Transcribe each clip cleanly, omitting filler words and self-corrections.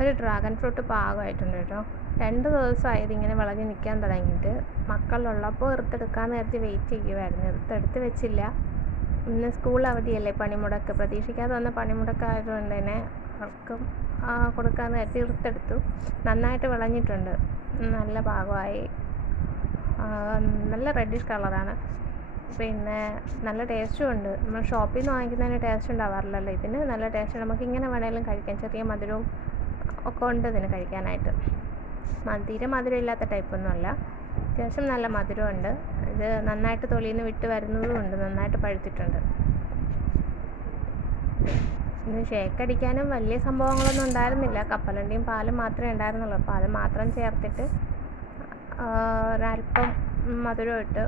ഒരു dragon fruit പാകമായിട്ടുണ്ട് കേട്ടോ. 2 ദിവസമായി ഇതിങ്ങനെ വിളഞ്ഞ് നിൽക്കാൻ തുടങ്ങിയിട്ട്. മക്കളുള്ളപ്പോൾ എടുത്തെടുക്കാമെന്ന് കരുതി വെയിറ്റ് ചെയ്യുമായിരുന്നു. എടുത്ത് വെച്ചില്ല. ഇന്ന് സ്കൂൾ അവധിയല്ലേ, പണിമുടക്ക്, പ്രതീക്ഷിക്കാതെ വന്ന പണിമുടക്കായതുകൊണ്ട് തന്നെ അവർക്കും കൊടുക്കാമെന്ന് കരുതി എടുത്തെടുത്തു. നന്നായിട്ട് വിളഞ്ഞിട്ടുണ്ട്, നല്ല പാകമായി. നല്ല റെഡിഷ് കളറാണ്. പിന്നെ നല്ല ടേസ്റ്റും ഉണ്ട്. നമ്മൾ ഷോപ്പിൽ നിന്ന് വാങ്ങിക്കുന്നതിന് ടേസ്റ്റ് ഉണ്ടാവാറില്ലല്ലോ, ഇതിന് നല്ല ടേസ്റ്റ്. നമുക്ക് ഇങ്ങനെ വേണമെങ്കിലും കഴിക്കാം. ചെറിയ മധുരവും ഒക്കെ ഉണ്ട് ഇതിന് കഴിക്കാനായിട്ട്. തീരെ മധുരം ഇല്ലാത്ത ടൈപ്പൊന്നുമല്ല, അത്യാവശ്യം നല്ല മധുരമുണ്ട്. ഇത് നന്നായിട്ട് തൊലിയിൽ നിന്ന് വിട്ട് വരുന്നതും ഉണ്ട്, നന്നായിട്ട് പഴുത്തിട്ടുണ്ട്. ഇത് ഷേക്ക് അടിക്കാനും വലിയ സംഭവങ്ങളൊന്നും ഉണ്ടായിരുന്നില്ല. കപ്പലണ്ടിയും പാലും മാത്രമേ ഉണ്ടായിരുന്നുള്ളൂ. അപ്പോൾ അത് മാത്രം ചേർത്തിട്ട് ഒരല്പം മധുരം ഇട്ട്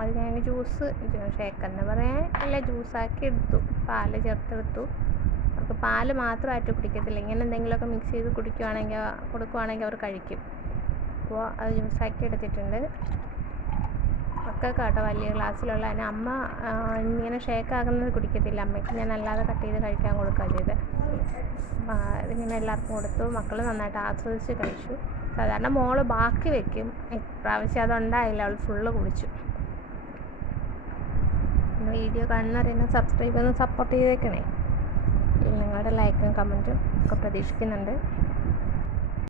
അത് ഞാൻ ജ്യൂസ്, ഷേക്ക് എന്ന് പറയാൻ അല്ല, ജ്യൂസാക്കി എടുത്തു. പാല് ചേർത്തെടുത്തു. അവർക്ക് പാല് മാത്രമായിട്ട് കുടിക്കത്തില്ല, ഇങ്ങനെ എന്തെങ്കിലുമൊക്കെ മിക്സ് ചെയ്ത് കൊടുക്കുവാണെങ്കിൽ അവർ കഴിക്കും. അപ്പോൾ അത് ജ്യൂസാക്കി എടുത്തിട്ടുണ്ട്. മക്കൾക്ക് കേട്ടോ, വലിയ ക്ലാസ്സിലുള്ള തന്നെ. അമ്മ ഇങ്ങനെ ഷേക്ക് ആകുന്നത് കുടിക്കത്തില്ല. അമ്മയ്ക്ക് ഞാൻ അല്ലാതെ കട്ട് ചെയ്ത് കഴിക്കാൻ കൊടുക്കുക ചെയ്ത്. ഇതിങ്ങനെ എല്ലാവർക്കും കൊടുത്തു. മക്കൾ നന്നായിട്ട് ആസ്വദിച്ച് കഴിച്ചു. സാധാരണ മോള് ബാക്കി വെക്കും, ഇപ്രാവശ്യം അതുണ്ടായില്ല, അവൾ ഫുള്ള് കുടിച്ചു. വീഡിയോ കാണുന്നവരെന്നെ സബ്സ്ക്രൈബ് ചെയ്ത് സപ്പോർട്ട് ചെയ്തേക്കണേ. നിങ്ങളുടെ ലൈക്കും കമൻറ്റും ഒക്കെ പ്രതീക്ഷിക്കുന്നുണ്ട്.